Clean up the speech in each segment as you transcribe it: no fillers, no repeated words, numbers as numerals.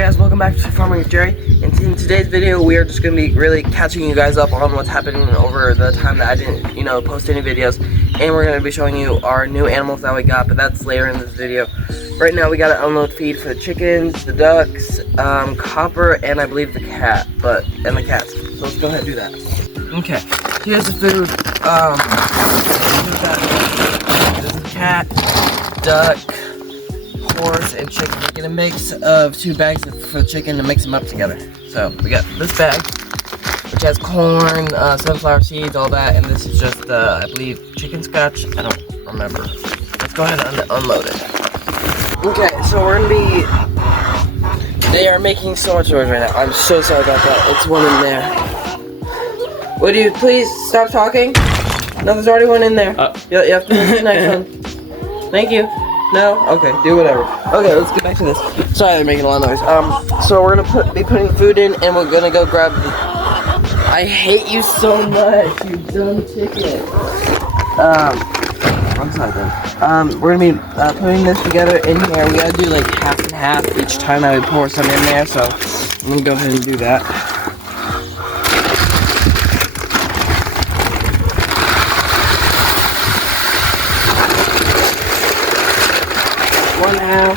guys, welcome back to Farming with Jerry. And in today's video, we are just going to be really catching you guys up on what's happening over the time that I didn't, post any videos. And we're going to be showing you our new animals that we got, but that's later in this video. Right now, we got to unload feed for the chickens, the ducks, Copper, and I believe the cat, and the cats. So let's go ahead and do that. Okay, here's the food. This is cat, duck, horse, and chicken. We're gonna mix of 2 bags for the chicken to mix them up together. So we got this bag, which has corn, sunflower seeds, all that, and this is just, I believe, chicken scratch. I don't remember. Let's go ahead and unload it. Okay, so we're gonna be. They are making so much noise right now. I'm so sorry about that. It's one in there. Would you please stop talking? No, there's already one in there. You have to move to the next one. Thank you. No? Okay, do whatever. Okay, let's get back to this. Sorry, they're making a lot of noise. So we're gonna be putting food in, and we're gonna go grab the... I hate you so much, you dumb chicken. I'm sorry, then. We're gonna be putting this together in here. We gotta do like half and half each time that we pour some in there, so I'm gonna go ahead and do that. One half.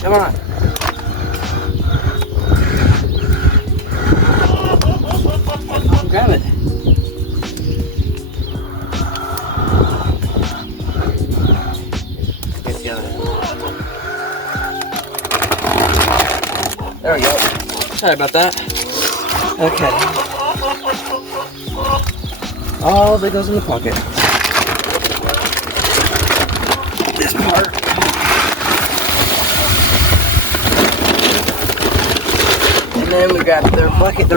Come on. Grab it. Get together. There we go. Sorry about that. Okay. All that goes in the pocket. This part. And then we grab their bucket,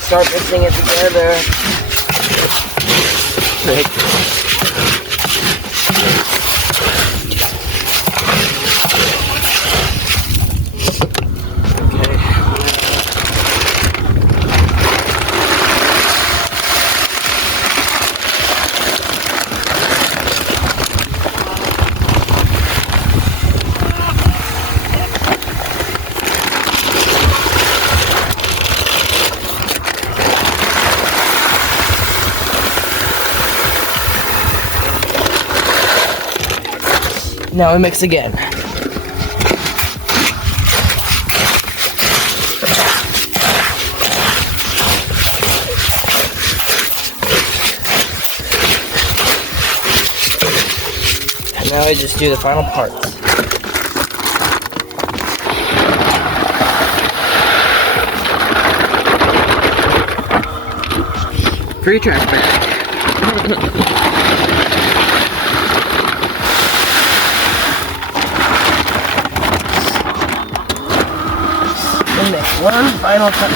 start mixing it together. Great. Now we mix again. And now we just do the final parts. Free trash bag. One final time.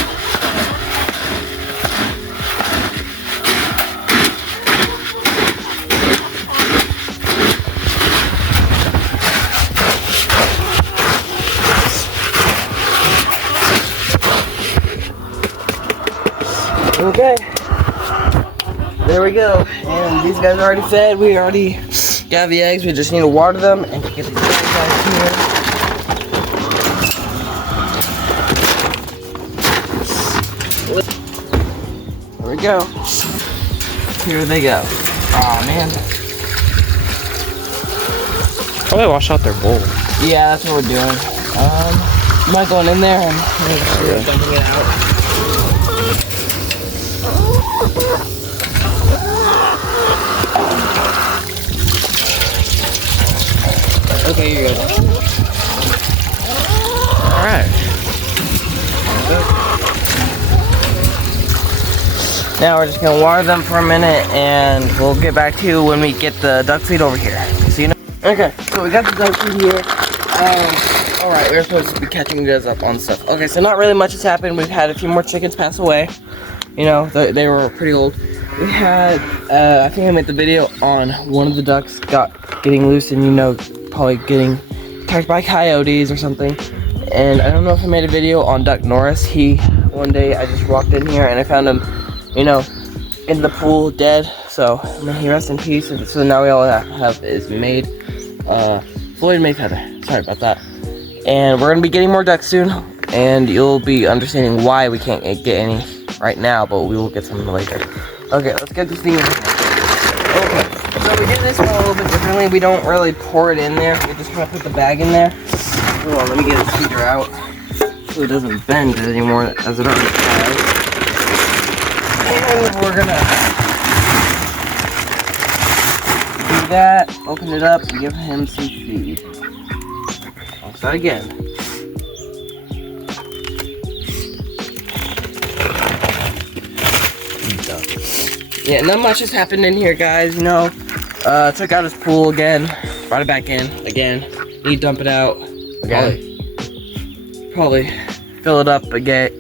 Okay. There we go. And these guys are already fed. We already got the eggs. We just need to water them and get these guys here. There we go. Here they go. Oh man. Probably wash out their bowl. Yeah, that's what we're doing. Might go in there and dumping it out. Okay, you're good. Alright. Now we're just gonna water them for a minute, and we'll get back to you when we get the duck feed over here. So Okay, so we got the duck feed here. Alright, we're supposed to be catching you guys up on stuff. Okay, so not really much has happened. We've had a few more chickens pass away. They were pretty old. We had, I think I made the video on one of the ducks getting loose and, probably getting attacked by coyotes or something. And I don't know if I made a video on Duck Norris. One day I just walked in here and I found him, in the pool dead. So may he rest in peace. So now we all have is Floyd Mayfeather. Sorry about that. And we're gonna be getting more ducks soon, and you'll be understanding why we can't get any right now, but we will get some later. Okay, let's get this thing in here. Okay, so we do this one a little bit differently. We don't really pour it in there. We just kind of put the bag in there. Hold on, let me get this feeder out so it doesn't bend anymore as it already has. And we're gonna do that, open it up, and give him some feed. I'll start again. Yeah, not much has happened in here, guys. You know, took out his pool again, brought it back in again. Need to dump it out again. Probably fill it up again.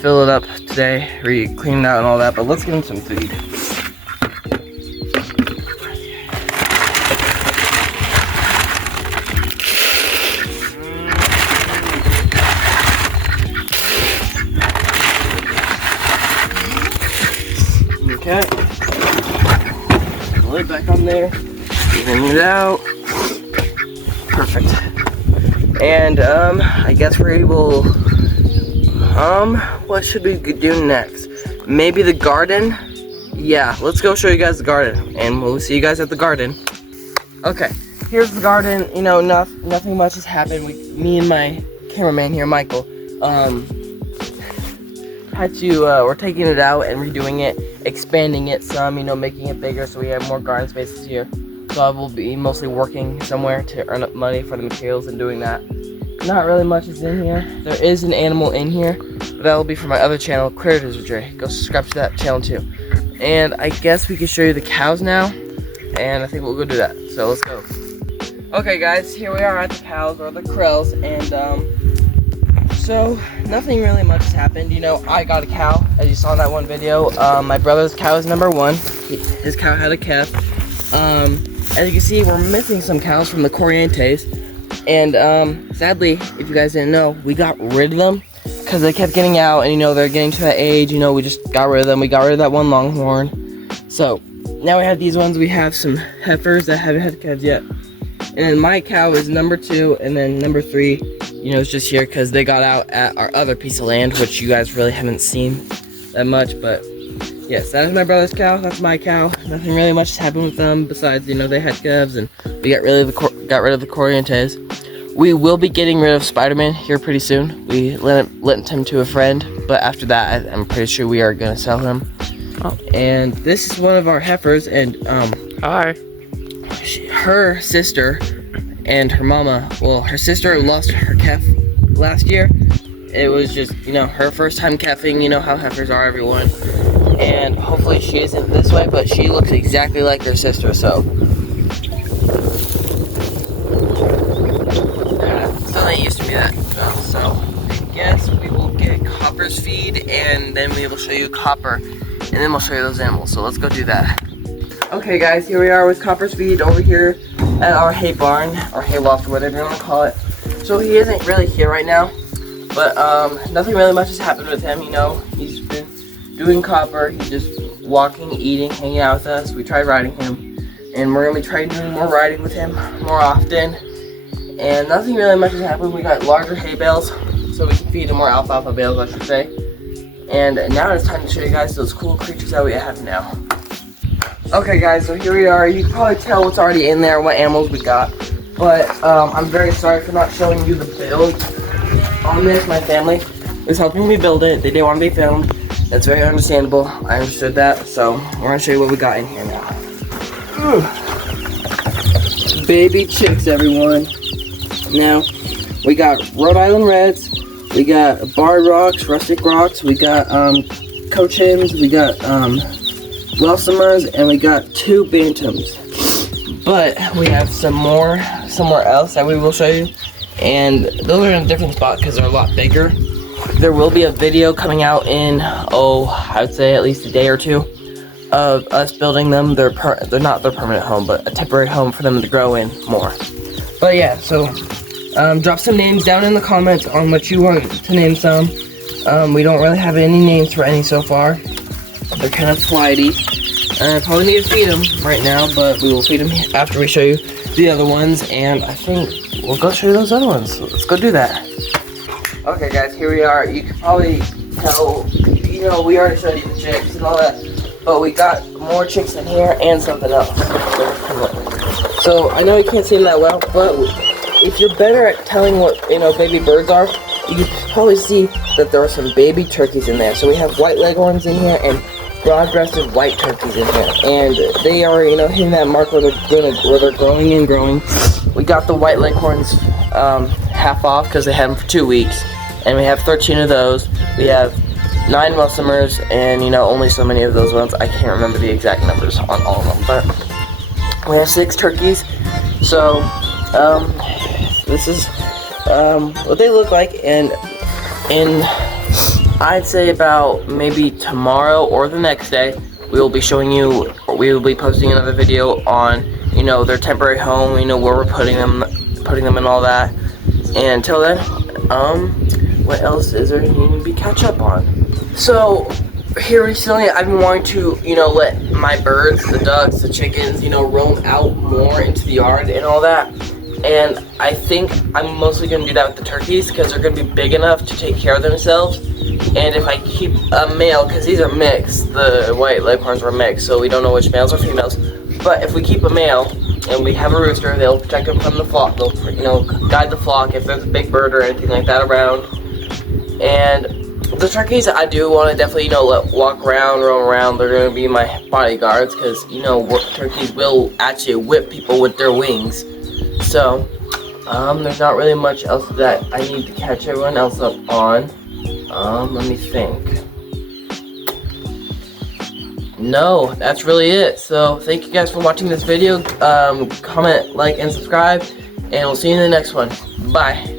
Fill it up today, clean it out and all that. But let's give him some feed. Okay, lid back on there, clean it out, perfect. And I guess we will, what should we do next? Maybe the garden? Yeah, let's go show you guys the garden, and we'll see you guys at the garden. Okay, here's the garden. You know, nothing much has happened. Me and my cameraman here, Michael, had to, we're taking it out and redoing it, expanding it some, you know, making it bigger so we have more garden spaces here. So I will be mostly working somewhere to earn up money for the materials and doing that. Not really much is in here. There is an animal in here, but that will be for my other channel, Critters with Dre. Go subscribe to that channel too. And I guess we can show you the cows now, and I think we'll go do that. So let's go. Okay guys, here we are at the cows, or the Krells, and so nothing really much has happened. You know, I got a cow, as you saw in that one video. My brother's cow is number 1. His cow had a calf. As you can see, we're missing some cows from the Corrientes, and sadly, if you guys didn't know, we got rid of them because they kept getting out, and you know, they're getting to that age. You know, we just got rid of them. We got rid of that one longhorn. So now we have these ones. We have some heifers that haven't had calves yet, and then my cow is number 2, and then number 3, you know, it's just here because they got out at our other piece of land, which you guys really haven't seen that much. But yes, that is my brother's cow. That's my cow. Nothing really much has happened with them besides, you know, they had calves, and we got rid of the Corrientes. We will be getting rid of Spider-Man here pretty soon. We lent him to a friend, but after that, I'm pretty sure we are gonna sell him. Oh. And this is one of our heifers, and Hi. Her sister and her mama, well, her sister lost her calf last year. It was just, you know, her first time calving. You know how heifers are, everyone. And hopefully she isn't this way, but she looks exactly like her sister, so. Still ain't used to be that. So, I guess we will get Copper's feed, and then we will show you Copper, and then we'll show you those animals. So let's go do that. Okay guys, here we are with Copper's feed over here at our hay barn, or hay loft, whatever you want to call it. So he isn't really here right now, but nothing really much has happened with him. You know, he's been doing Copper. He's just walking, eating, hanging out with us. We tried riding him, and we're gonna be trying doing more riding with him more often. And nothing really much has happened. We got larger hay bales, so we can feed him more alfalfa bales, I should say. And now it's time to show you guys those cool creatures that we have now. Okay guys, so here we are. You can probably tell what's already in there, what animals we got. But I'm very sorry for not showing you the build on this. My family was helping me build it. They didn't want to be filmed. That's very understandable. I understood that. So we're gonna show you what we got in here now. Baby chicks, everyone. Now we got Rhode Island Reds. We got Barred Rocks, Rustic Rocks. We got Cochins. We got Welsumers, and we got 2 Bantams. But we have some more somewhere else that we will show you, and those are in a different spot because they're a lot bigger. There will be a video coming out in, I would say at least a day or 2 of us building them. They're not their permanent home, but a temporary home for them to grow in more. But yeah, so drop some names down in the comments on what you want to name some. We don't really have any names for any so far. They're kind of flighty. And I probably need to feed them right now, but we will feed them after we show you the other ones. And I think we'll go show you those other ones. So let's go do that. Okay guys, here we are. You can probably tell, you know, we already showed you the chicks and all that, but we got more chicks in here and something else. So I know you can't see them that well, but if you're better at telling what, you know, baby birds are, you can probably see that there are some baby turkeys in there. So we have white leghorns in here and broad-breasted white turkeys in here, and they are, you know, hitting that mark where they're growing and growing. We got the white leghorns half off because they had them for 2 weeks, and we have 13 of those. We have 9 Muslimers, and you know, only so many of those ones. I can't remember the exact numbers on all of them, but we have 6 turkeys. So this is what they look like, and I'd say about maybe tomorrow or the next day, we will be showing you, or we will be posting another video on, you know, their temporary home, you know, where we're putting them and all that. And until then, what else is there need to be catch up on? So here recently, I've been wanting to, you know, let my birds, the ducks, the chickens, you know, roam out more into the yard and all that. And I think I'm mostly going to do that with the turkeys because they're going to be big enough to take care of themselves. And if I keep a male, because these are mixed, the white leghorns were mixed, so we don't know which males or females. But if we keep a male and we have a rooster, they'll protect them from the flock. They'll, you know, guide the flock if there's a big bird or anything like that around. And the turkeys, I do want to definitely, you know, let walk around, roam around. They're going to be my bodyguards because, you know, turkeys will actually whip people with their wings. So, there's not really much else that I need to catch everyone else up on. Let me think. No, that's really it. So, thank you guys for watching this video. Comment, like, and subscribe. And we'll see you in the next one. Bye.